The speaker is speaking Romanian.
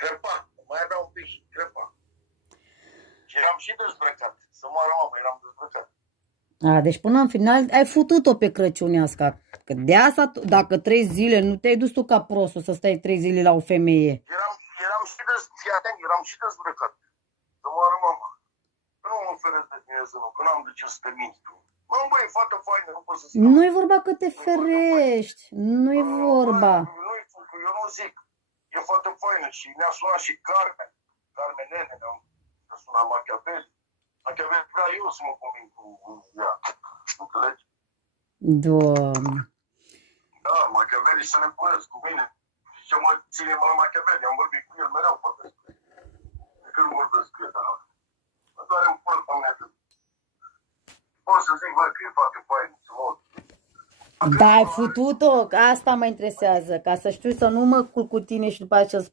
crepa, mai avea un pic și crepa. Și eram și dezbrăcat, să moară mama, eram dezbrăcat. A, deci până în final ai futut-o pe Crăciunească. Că de asta, dacă 3 zile, nu te-ai dus tu ca prostul să stai 3 zile la o femeie. Eram și dezbrăcat. Să moară mama. Că nu mă oferesc de Dumnezeu, că n-am de ce să te minți tu. Mă, băi, fată faină, nu poți să zic. Nu-i vorba că te ferești. Nu-i vorba. Nu-i făcut, eu nu zic. E fată faină și ne-a sunat și Carmen. Carmen Nene, ne-a sunat Machiavelli. Machiavelli vrea eu să mă comin cu ea. Înțelegi? Doamne. Da, Machiavelli să ne puneți cu mine. Și ce mă ține mă la Machiavelli, am vorbit cu el mereu, vorbesc cu el. De când vorbesc cu el, dar mă doare în păr pe mine. Pot să zic, bă, că e foarte fain, să mă Da, ai futut-o? Asta mă interesează, ca să știu să nu mă culc cu tine și după aceea să